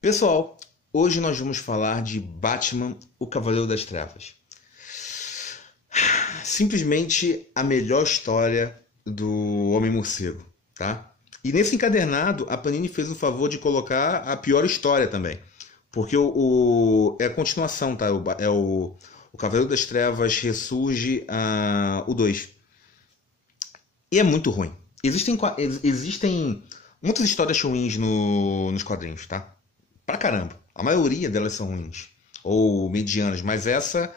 Pessoal, hoje nós vamos falar de Batman, o Cavaleiro das Trevas. Simplesmente a melhor história do Homem-Morcego, tá? E nesse encadernado, a Panini fez o favor de colocar a pior história também. Porque é a continuação, tá? O Cavaleiro das Trevas ressurge o 2. E é muito ruim. Existem muitas histórias ruins nos quadrinhos, tá? Pra caramba. A maioria delas são ruins. Ou medianas, mas essa.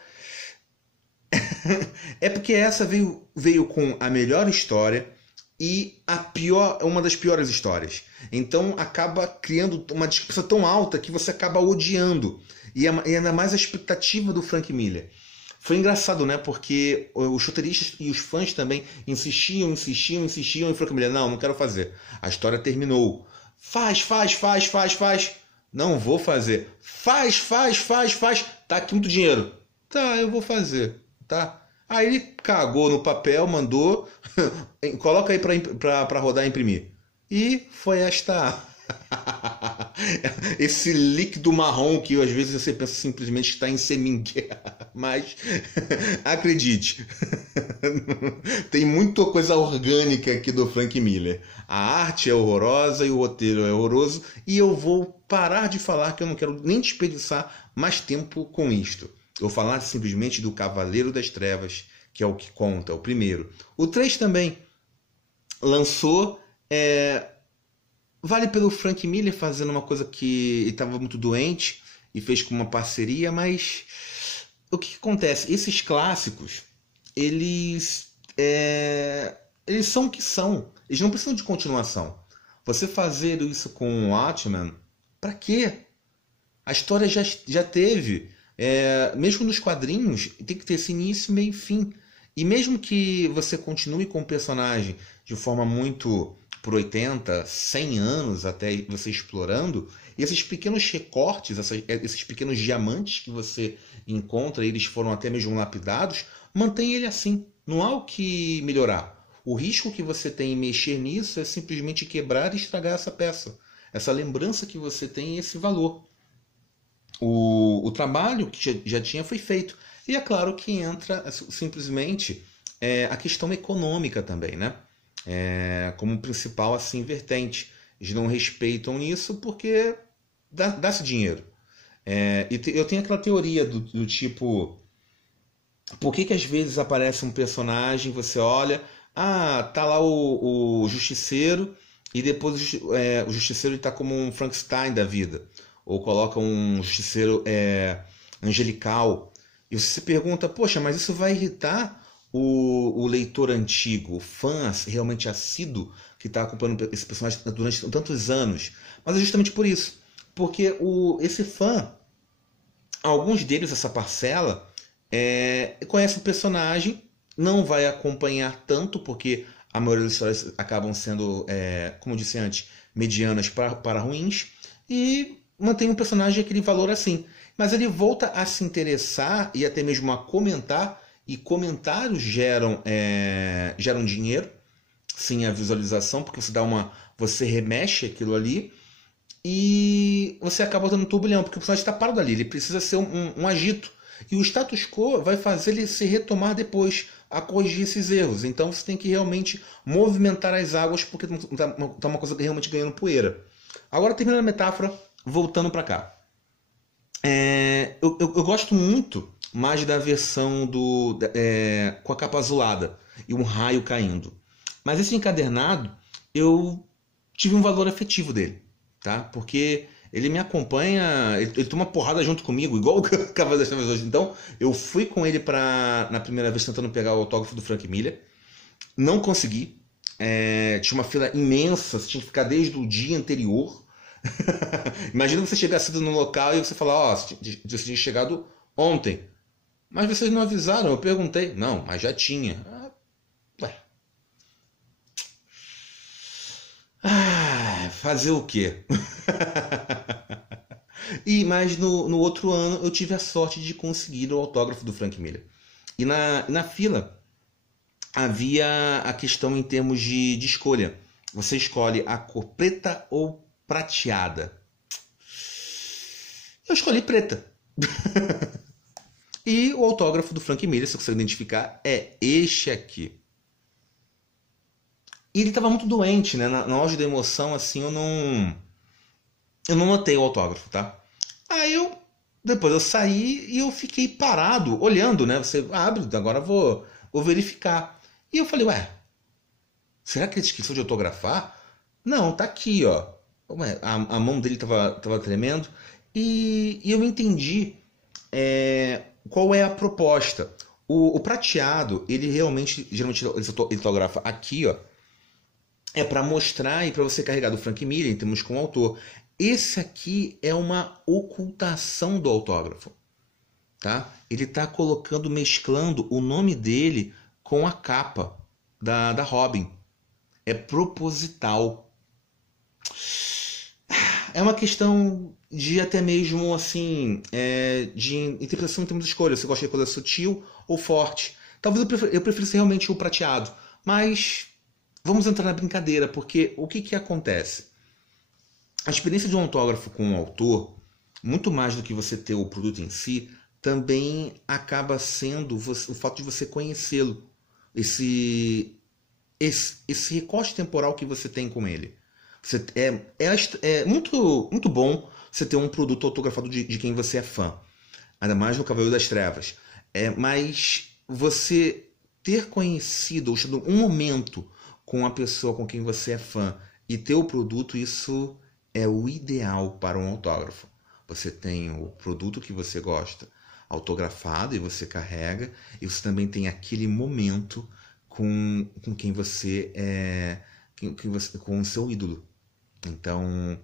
É porque essa veio com a melhor história e uma das piores histórias. Então acaba criando uma disputa tão alta que você acaba odiando. E ainda mais a expectativa do Frank Miller. Foi engraçado, né? Porque os roteiristas e os fãs também insistiam. E o Frank Miller, não quero fazer. A história terminou. Faz. Não vou fazer. Faz. Tá aqui muito dinheiro. Tá, eu vou fazer. Tá? Aí ele cagou no papel, mandou. Coloca aí pra rodar e imprimir. E foi esta. Esse líquido marrom que às vezes você pensa simplesmente está em seringueira. Mas acredite, tem muita coisa orgânica aqui do Frank Miller. A arte é horrorosa e o roteiro é horroroso. E eu vou parar de falar que eu não quero nem desperdiçar mais tempo com isto. Eu vou falar simplesmente do Cavaleiro das Trevas, que é o que conta, o primeiro. O 3 também lançou. Vale pelo Frank Miller fazendo uma coisa que ele estava muito doente e fez com uma parceria, mas o que acontece? Esses clássicos, eles são o que são. Eles não precisam de continuação. Você fazer isso com o Watchmen, pra quê? A história já teve. Mesmo nos quadrinhos, tem que ter esse início, meio e fim. E mesmo que você continue com o personagem de forma muito por 80, 100 anos até você explorando, esses pequenos recortes, esses pequenos diamantes que você encontra, eles foram até mesmo lapidados, mantém ele assim. Não há o que melhorar. O risco que você tem em mexer nisso é simplesmente quebrar e estragar essa peça. Essa lembrança que você tem, esse valor. O trabalho que já tinha foi feito. E é claro que entra simplesmente a questão econômica também, né? Como principal assim vertente. Eles não respeitam isso porque dá-se dinheiro. Eu tenho aquela teoria do tipo, por que às vezes aparece um personagem, você olha, tá lá o Justiceiro, e depois o Justiceiro está como um Frankenstein da vida, ou coloca um Justiceiro angelical, e você se pergunta, poxa, mas isso vai irritar o leitor antigo, o fã realmente assíduo que está acompanhando esse personagem durante tantos anos. Mas é justamente por isso. Porque esse fã, alguns deles, essa parcela, conhece o personagem, não vai acompanhar tanto, porque a maioria das histórias acabam sendo, como eu disse antes, medianas para ruins, e mantém o personagem aquele valor assim. Mas ele volta a se interessar e até mesmo a comentar, e comentários geram dinheiro, sim, a visualização, porque você remexe aquilo ali e você acaba dando um turbilhão, porque o personagem está parado ali, ele precisa ser um agito. E o status quo vai fazer ele se retomar depois, a corrigir esses erros. Então você tem que realmente movimentar as águas, porque está uma coisa realmente ganhando poeira. Agora, terminando a metáfora, voltando para cá. Eu gosto muito mais da versão com a capa azulada e um raio caindo. Mas esse encadernado, eu tive um valor afetivo dele, tá? Porque ele me acompanha, ele toma porrada junto comigo, igual o Cavaleiro das Trevas hoje. Então, eu fui com ele na primeira vez tentando pegar o autógrafo do Frank Miller. Não consegui. Tinha uma fila imensa, você tinha que ficar desde o dia anterior. Imagina você chegar cedo no local e você falar, você tinha chegado ontem. Mas vocês não avisaram, eu perguntei. Não, mas já tinha. Fazer o quê? Mas no outro ano eu tive a sorte de conseguir o autógrafo do Frank Miller. E na fila havia a questão em termos de escolha. Você escolhe a cor preta ou prateada. Eu escolhi preta. E o autógrafo do Frank Miller, se você consegue identificar, é este aqui. E ele estava muito doente, né? Na auge da emoção, assim, eu não notei o autógrafo, tá? Aí depois eu saí e eu fiquei parado, olhando, né? Você abre, agora eu vou verificar. E eu falei, ué, será que ele esqueceu de autografar? Não, tá aqui, ó. Ué, a mão dele tava tremendo. E eu entendi qual é a proposta. O prateado, ele realmente, geralmente, ele autografa aqui, ó. É para mostrar e para você carregar do Frank Miller, em termos com o autor. Esse aqui é uma ocultação do autógrafo, tá? Ele está colocando, mesclando o nome dele com a capa da Robin. É proposital. É uma questão de até mesmo assim de interpretação em termos de escolha. Você gosta de coisa sutil ou forte? Talvez eu preferisse realmente o prateado, mas vamos entrar na brincadeira, porque o que acontece? A experiência de um autógrafo com um autor, muito mais do que você ter o produto em si, também acaba sendo o fato de você conhecê-lo. Esse recorte temporal que você tem com ele. É muito, muito bom você ter um produto autografado de quem você é fã. Ainda mais no Cavaleiro das Trevas. Mas você ter conhecido, ou tido um momento com a pessoa com quem você é fã e ter o produto, isso é o ideal para um autógrafo. Você tem o produto que você gosta autografado e você carrega, e você também tem aquele momento com quem você com o seu ídolo. Então,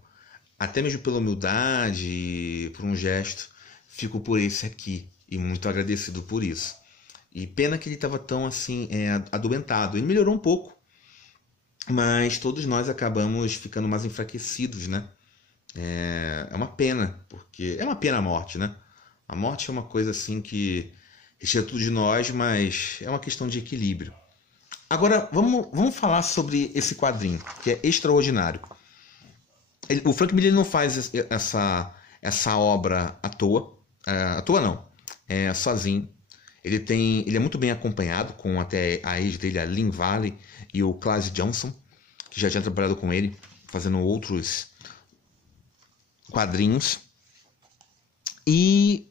até mesmo pela humildade, por um gesto, fico por esse aqui e muito agradecido por isso. E pena que ele estava tão assim adoentado. Ele melhorou um pouco, mas todos nós acabamos ficando mais enfraquecidos, né? É uma pena, porque é uma pena a morte, né? A morte é uma coisa assim que retira tudo de nós, mas é uma questão de equilíbrio. Agora, vamos falar sobre esse quadrinho, que é extraordinário. O Frank Miller não faz essa obra à toa. À toa não, sozinho. Ele é muito bem acompanhado com até a ex dele, a Lynn Valley, e o Klaus Johnson, que já tinha trabalhado com ele, fazendo outros quadrinhos. E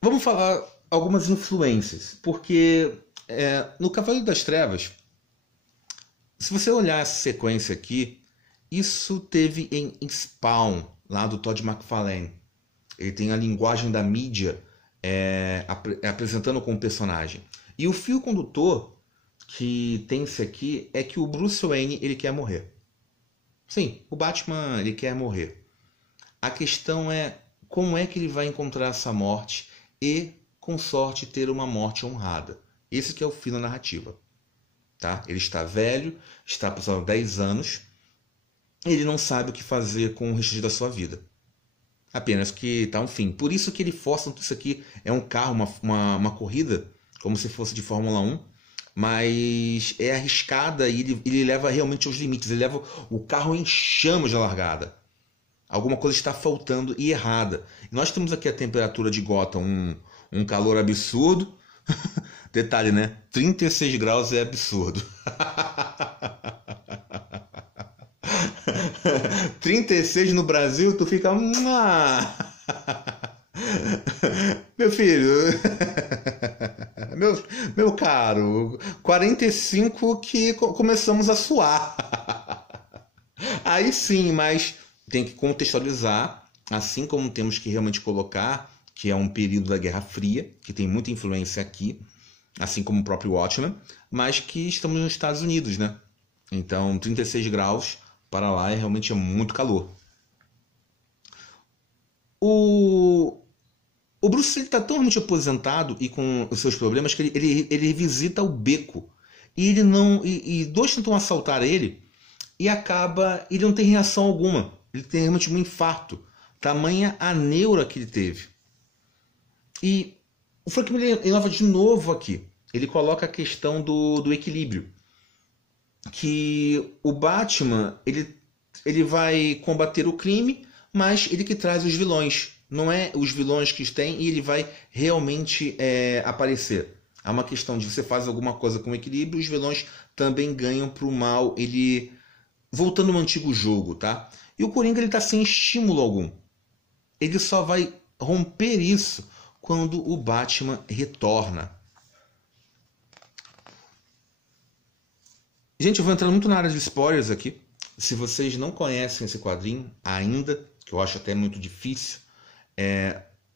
vamos falar algumas influências, porque no Cavaleiro das Trevas, se você olhar essa sequência aqui, isso teve em Spawn, lá do Todd McFarlane. Ele tem a linguagem da mídia apresentando como personagem. E o fio condutor que tem esse aqui é que o Bruce Wayne ele quer morrer. Sim, o Batman ele quer morrer. A questão é como é que ele vai encontrar essa morte e, com sorte, ter uma morte honrada. Esse que é o fim da narrativa. Tá? Ele está velho, está passando 10 anos, ele não sabe o que fazer com o resto da sua vida. Apenas que está um fim. Por isso que ele força isso aqui. É um carro, uma corrida, como se fosse de Fórmula 1, mas é arriscada e ele leva realmente aos limites. Ele leva o carro em chamas de largada. Alguma coisa está faltando e errada. Nós temos aqui a temperatura de Gotham, um calor absurdo. Detalhe, né? 36 graus é absurdo. 36 no Brasil, tu fica... Meu filho... Meu caro... 45 que começamos a suar. Aí sim, mas tem que contextualizar, assim como temos que realmente colocar que é um período da Guerra Fria, que tem muita influência aqui, assim como o próprio Watchmen, mas que estamos nos Estados Unidos, né? Então, 36 graus para lá realmente é muito calor. O Bruce está tão realmente aposentado e com os seus problemas que ele visita o beco. E dois tentam assaltar ele e ele não tem reação alguma. Ele tem realmente um infarto. Tamanha a neura que ele teve. E o Frank Miller inova de novo aqui. Ele coloca a questão do equilíbrio. Que o Batman ele vai combater o crime, mas ele que traz os vilões. Não é os vilões que tem e ele vai realmente aparecer. Há uma questão de você faz alguma coisa com equilíbrio, os vilões também ganham pro mal, ele voltando no antigo jogo, tá? E o Coringa ele tá sem estímulo algum. Ele só vai romper isso quando o Batman retorna. Gente, eu vou entrar muito na área de spoilers aqui. Se vocês não conhecem esse quadrinho ainda, que eu acho até muito difícil,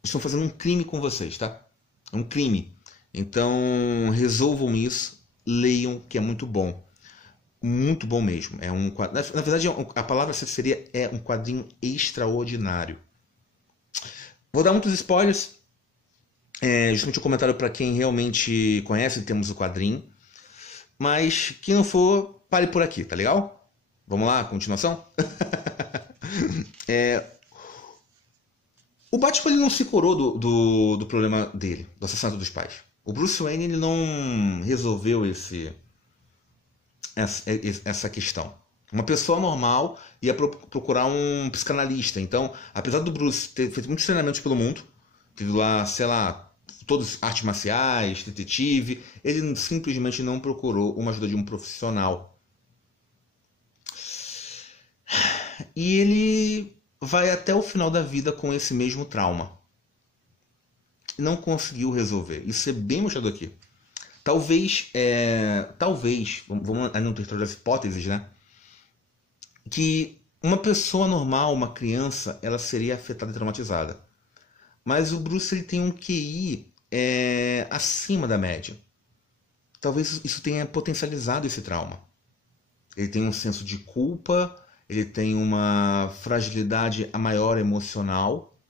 estão fazendo um crime com vocês, tá? É um crime. Então, resolvam isso, leiam, que é muito bom. Muito bom mesmo. Na verdade, a palavra seria um quadrinho extraordinário. Vou dar muitos spoilers. Justamente um comentário para quem realmente conhece, temos o quadrinho. Mas quem não for, pare por aqui, tá legal? Vamos lá, continuação? O Batman ele não se curou do problema dele, do assassinato dos pais. O Bruce Wayne ele não resolveu essa questão. Uma pessoa normal ia procurar um psicanalista. Então, apesar do Bruce ter feito muitos treinamentos pelo mundo, tido lá, sei lá, todos artes marciais, detetive, ele simplesmente não procurou uma ajuda de um profissional. E ele vai até o final da vida com esse mesmo trauma. Não conseguiu resolver. Isso é bem mostrado aqui. Talvez, vamos no território das hipóteses, né? Que uma pessoa normal, uma criança, ela seria afetada e traumatizada. Mas o Bruce ele tem um QI acima da média. Talvez isso tenha potencializado esse trauma. Ele tem um senso de culpa, ele tem uma fragilidade maior emocional,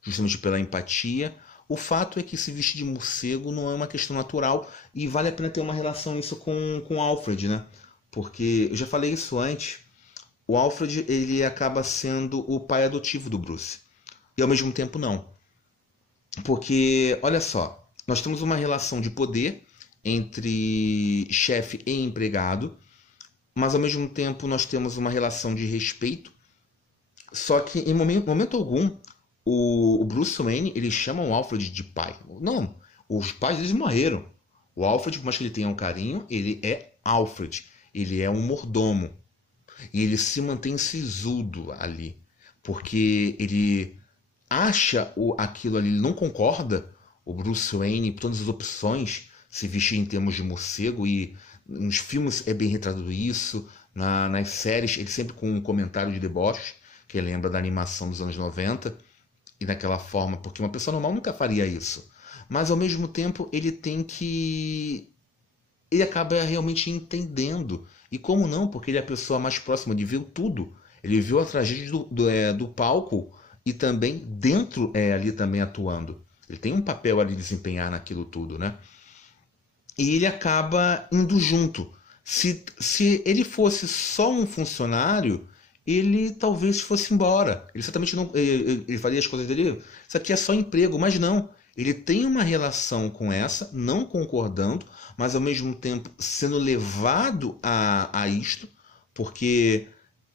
justamente pela empatia. O fato é que se vestir de morcego não é uma questão natural e vale a pena ter uma relação isso com o Alfred, né? Porque eu já falei isso antes. O Alfred ele acaba sendo o pai adotivo do Bruce e ao mesmo tempo não. Porque, olha só, nós temos uma relação de poder entre chefe e empregado, mas ao mesmo tempo nós temos uma relação de respeito. Só que em momento algum, o Bruce Wayne ele chama o Alfred de pai. Não, os pais deles morreram. O Alfred, por mais que ele tenha um carinho, ele é Alfred. Ele é um mordomo. E ele se mantém sisudo ali. Porque ele acha aquilo ali, ele não concorda, o Bruce Wayne, por todas as opções, se vestir em termos de morcego, e nos filmes é bem retratado isso, nas séries, ele sempre com um comentário de deboche, que lembra da animação dos anos 90, e daquela forma, porque uma pessoa normal nunca faria isso. Mas ao mesmo tempo ele acaba realmente entendendo. E como não? Porque ele é a pessoa mais próxima, ele viu tudo. Ele viu a tragédia do palco e também dentro ali também atuando. Ele tem um papel ali de desempenhar naquilo tudo, né? E ele acaba indo junto. Se ele fosse só um funcionário, ele talvez fosse embora. Ele certamente não. Ele faria as coisas dele. Isso aqui é só emprego, mas não. Ele tem uma relação com essa, não concordando, mas ao mesmo tempo sendo levado a isto, porque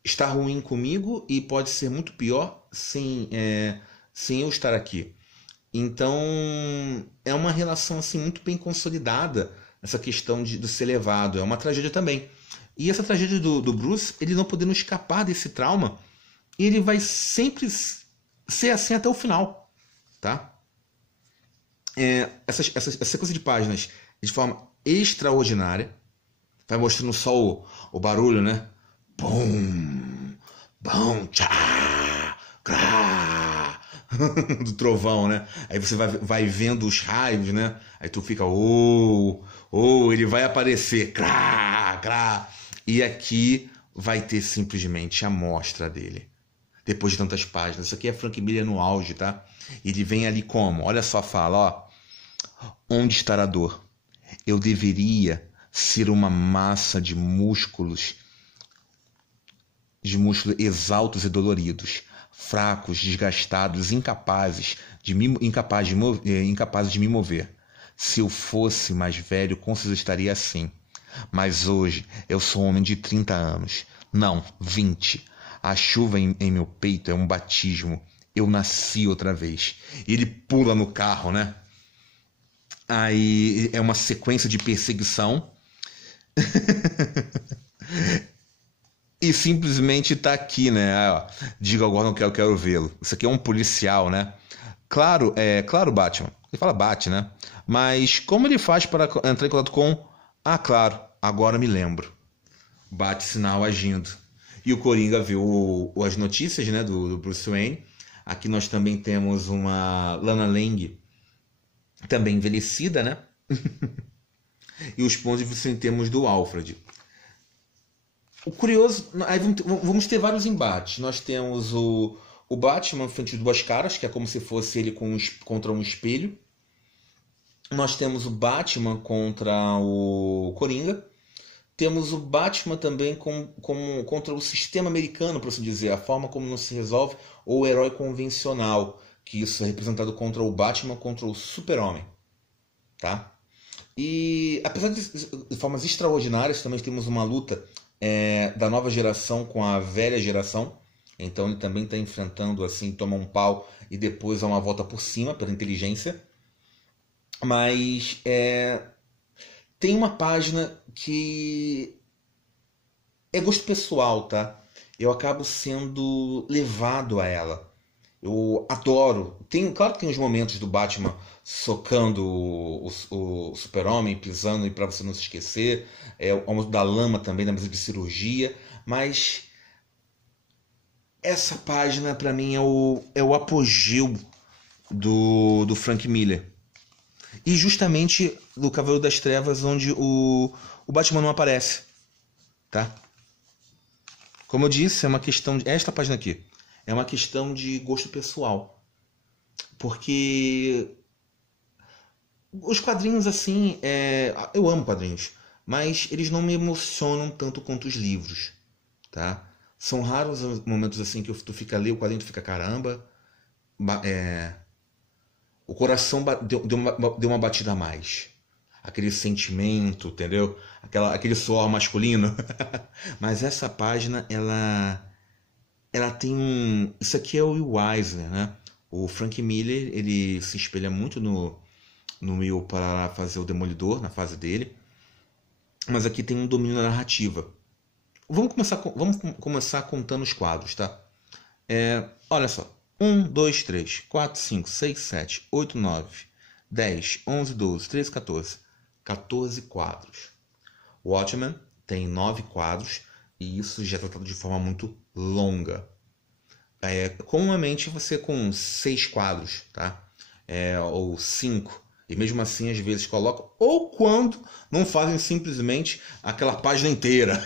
está ruim comigo e pode ser muito pior sem eu estar aqui. Então é uma relação assim muito bem consolidada, essa questão do ser levado. É uma tragédia também. E essa tragédia do Bruce, ele não podendo escapar desse trauma, ele vai sempre ser assim até o final, tá? Essa sequência de páginas de forma extraordinária, vai mostrando só o barulho, né? Pum, bom, tchá, crá, do trovão, né? Aí você vai vendo os raios, né? Aí tu fica, ele vai aparecer, crá, crá. E aqui vai ter simplesmente a mostra dele. Depois de tantas páginas. Isso aqui é Frank Miller no auge, tá? Ele vem ali como? Olha só a fala, ó. Onde está a dor? Eu deveria ser uma massa de músculos exaltos e doloridos, fracos, desgastados, incapazes de me mover. Se eu fosse mais velho, com certeza estaria assim. Mas hoje eu sou um homem de 30 anos. Não, 20. A chuva em meu peito é um batismo. Eu nasci outra vez. E ele pula no carro, né? Aí é uma sequência de perseguição. E simplesmente tá aqui, né? Ah, ó, diga ao Gordon que eu quero vê-lo. Isso aqui é um policial, né? Claro, Batman. Ele fala bate, né? Mas como ele faz para entrar em contato com... Ah, claro, agora me lembro. Bate sinal agindo. E o Coringa viu as notícias, né, do Bruce Wayne. Aqui nós também temos uma Lana Lang, também envelhecida, né? E os pontos de vista temos do Alfred. O curioso, aí vamos ter vários embates. Nós temos o Batman frente de duas caras, que é como se fosse ele contra um espelho. Nós temos o Batman contra o Coringa. Temos o Batman também contra o sistema americano, por assim dizer, a forma como não se resolve, ou o herói convencional, que isso é representado contra o Batman, contra o Super-Homem. Tá? E apesar de formas extraordinárias, também temos uma luta da nova geração com a velha geração. Então ele também está enfrentando assim, toma um pau e depois dá uma volta por cima pela inteligência. Mas tem uma página que é gosto pessoal, tá? Eu acabo sendo levado a ela. Eu adoro. Claro que tem os momentos do Batman socando o Super-Homem, pisando, e para você não se esquecer. O momento da lama também na mesa de cirurgia. Mas essa página para mim é o apogeu do Frank Miller. E justamente do Cavaleiro das Trevas, onde o Batman não aparece. Tá? Como eu disse, é uma questão de... Esta página aqui é uma questão de gosto pessoal. Porque os quadrinhos, assim... Eu amo quadrinhos, mas eles não me emocionam tanto quanto os livros. Tá? São raros os momentos assim que tu fica ali, o quadrinho tu fica, caramba... O coração deu uma batida a mais. Aquele sentimento, entendeu? Aquele suor masculino. Mas essa página, ela tem um... Isso aqui é o Will Eisner, né? O Frank Miller, ele se espelha muito no Will para fazer o Demolidor, na fase dele. Mas aqui tem um domínio da narrativa. Vamos começar contando os quadros, tá? Olha só. 1, 2, 3, 4, 5, 6, 7, 8, 9, 10, 11, 12, 13, 14. 14 quadros. O Watchmen tem 9 quadros e isso já é tratado de forma muito longa. Comumente você com 6 quadros, tá? Ou 5. E mesmo assim às vezes colocam. Ou quando não fazem simplesmente aquela página inteira.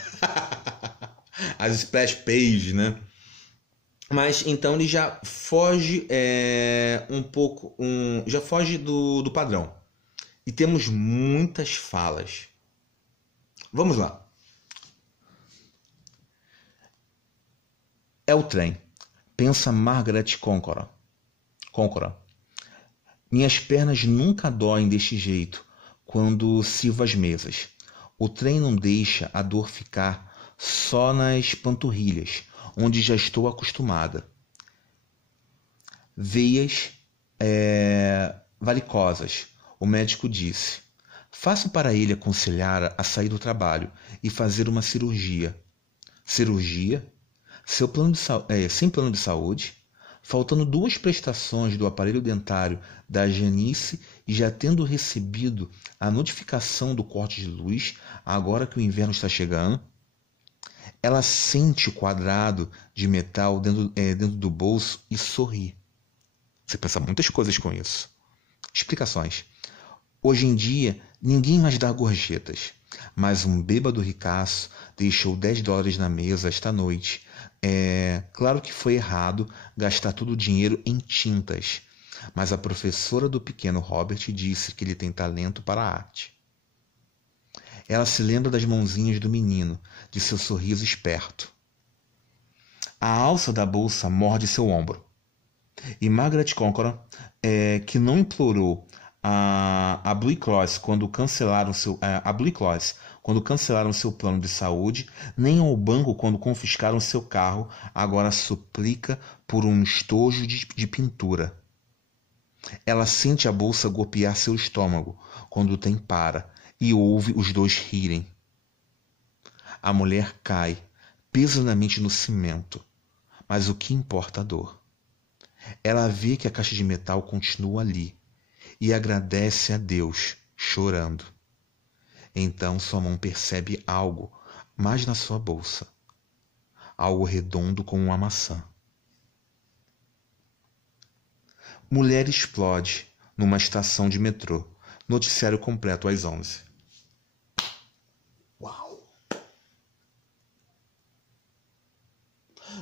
As splash pages, né? Mas então ele já foge um pouco, já foge do padrão. E temos muitas falas. Vamos lá. É o trem. Pensa Margaret Concora. Minhas pernas nunca doem deste jeito quando silvo as mesas. O trem não deixa a dor ficar só nas panturrilhas, onde já estou acostumada. Veias varicosas. O médico disse. Faço para ele aconselhar a sair do trabalho e fazer uma cirurgia. Cirurgia? Sem plano de saúde? Faltando 2 prestações do aparelho dentário da Janice e já tendo recebido a notificação do corte de luz, agora que o inverno está chegando? Ela sente o quadrado de metal dentro do bolso e sorri. Você pensa muitas coisas com isso. Explicações. Hoje em dia, ninguém mais dá gorjetas, mas um bêbado ricaço deixou $10 na mesa esta noite. Claro que foi errado gastar todo o dinheiro em tintas, mas a professora do pequeno Robert disse que ele tem talento para a arte. Ela se lembra das mãozinhas do menino, de seu sorriso esperto. A alça da bolsa morde seu ombro. E Margaret Concora, que não implorou a Blue Cross quando cancelaram quando cancelaram seu plano de saúde, nem ao banco quando confiscaram seu carro, agora suplica por um estojo de pintura. Ela sente a bolsa golpear seu estômago quando o trem para e ouve os dois rirem. A mulher cai pesadamente no cimento, mas o que importa a dor? Ela vê que a caixa de metal continua ali e agradece a Deus, chorando. Então sua mão percebe algo mais na sua bolsa, algo redondo como uma maçã. Mulher explode numa estação de metrô. Noticiário completo às 11. Uau!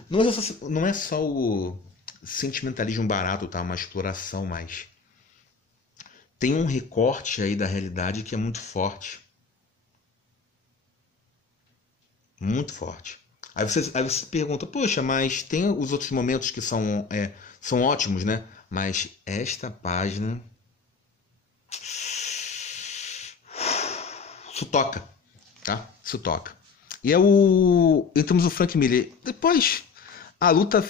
Não é só o sentimentalismo barato, tá? Uma exploração, mas tem um recorte aí da realidade que é muito forte. Muito forte. Aí você pergunta, poxa, mas tem os outros momentos que são ótimos, né? Mas esta página... Isso toca, tá? Isso toca. E temos o Frank Miller. Depois, a luta...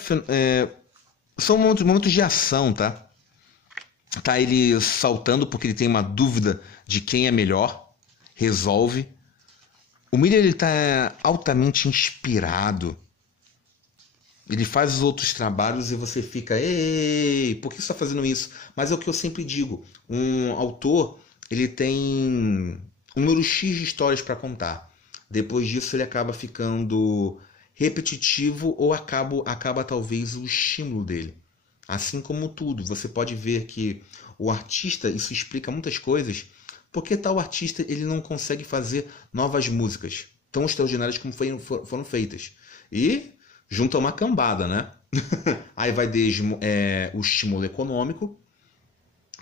são momentos de ação, tá? Tá ele saltando porque ele tem uma dúvida de quem é melhor. Resolve. O Miller, ele tá altamente inspirado. Ele faz os outros trabalhos e você fica... Ei, por que você está fazendo isso? Mas é o que eu sempre digo. Um autor, ele tem um número X de histórias para contar. Depois disso, ele acaba ficando repetitivo ou acaba talvez o estímulo dele. Assim como tudo, você pode ver que o artista, isso explica muitas coisas, porque tal artista ele não consegue fazer novas músicas tão extraordinárias como foram feitas. E junta uma cambada, né? Aí vai desde o estímulo econômico,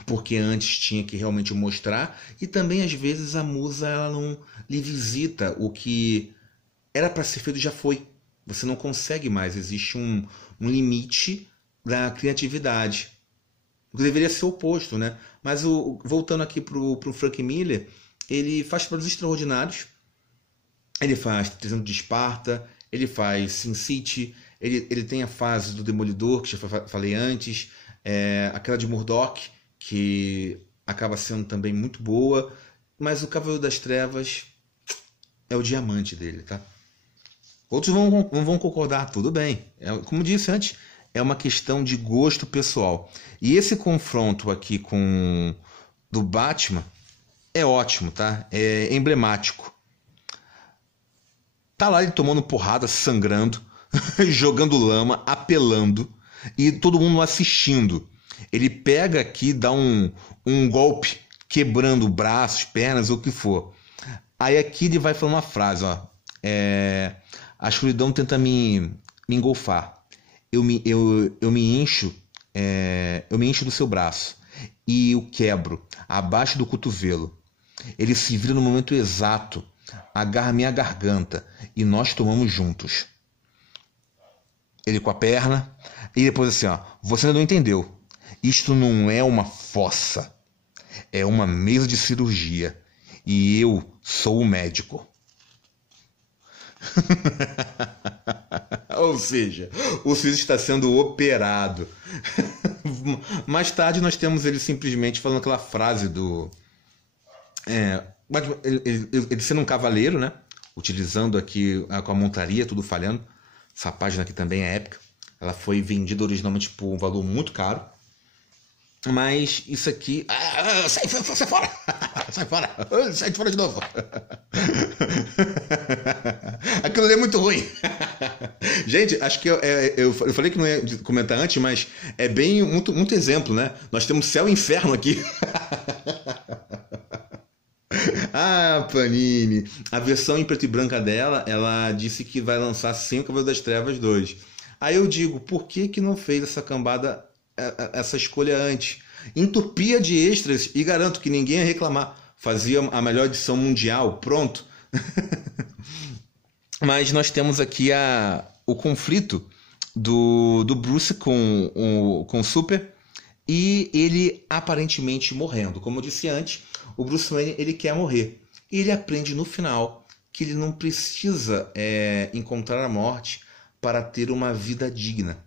porque antes tinha que realmente mostrar, e também às vezes a musa ela não lhe visita, o que era para ser feito já foi. Você não consegue mais, existe um limite da criatividade. Deveria ser o oposto, né? Mas voltando aqui pro Frank Miller, ele faz trabalhos extraordinários. Ele faz 300 de Esparta, ele faz Sin City, ele tem a fase do Demolidor, que já falei antes, aquela de Murdoch, que acaba sendo também muito boa, mas o Cavaleiro das Trevas é o diamante dele, tá? Outros não vão concordar, tudo bem. Como disse antes, é uma questão de gosto pessoal. E esse confronto aqui do Batman é ótimo, tá? É emblemático. Tá lá ele tomando porrada, sangrando, jogando lama, apelando, e todo mundo assistindo. Ele pega aqui, dá um golpe, quebrando braços, pernas, ou o que for. Aí aqui ele vai falar uma frase, ó. A escuridão tenta me engolfar. Eu me encho do seu braço e o quebro abaixo do cotovelo. Ele se vira no momento exato, agarra minha garganta e nós tomamos juntos. Ele com a perna e depois assim, ó, você ainda não entendeu. Isto não é uma fossa, é uma mesa de cirurgia e eu sou o médico. Ou seja, o Suíço está sendo operado. Mais tarde nós temos ele simplesmente falando aquela frase do... ele sendo um cavaleiro, né? Utilizando aqui com a montaria, tudo falhando. Essa página aqui também é épica. Ela foi vendida originalmente por um valor muito caro. Mas isso aqui... sai fora! Sai fora! Sai fora de novo! Aquilo ali é muito ruim. Gente, acho que eu falei que não ia comentar antes, mas é bem muito exemplo, né? Nós temos céu e inferno aqui. Panini. A versão em preto e branca dela, ela disse que vai lançar sim o Cavaleiro das Trevas 2. Aí eu digo, por que não fez essa cambada, essa escolha antes? Entupia de extras e garanto que ninguém ia reclamar. Fazia a melhor edição mundial, pronto. Mas nós temos aqui o conflito do Bruce com o Super e ele aparentemente morrendo. Como eu disse antes, o Bruce Wayne ele quer morrer. E ele aprende no final que ele não precisa encontrar a morte para ter uma vida digna.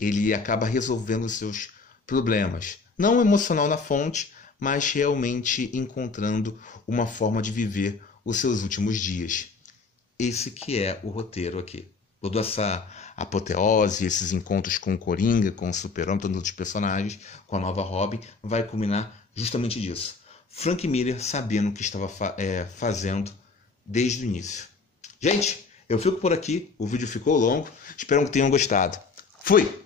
Ele acaba resolvendo os seus problemas. Não emocional na fonte, mas realmente encontrando uma forma de viver os seus últimos dias. Esse que é o roteiro aqui. Toda essa apoteose, esses encontros com o Coringa, com o Super-Homem, todos os outros personagens, com a nova Robin, vai culminar justamente disso. Frank Miller sabendo o que estava fazendo desde o início. Gente, eu fico por aqui. O vídeo ficou longo. Espero que tenham gostado. Fui!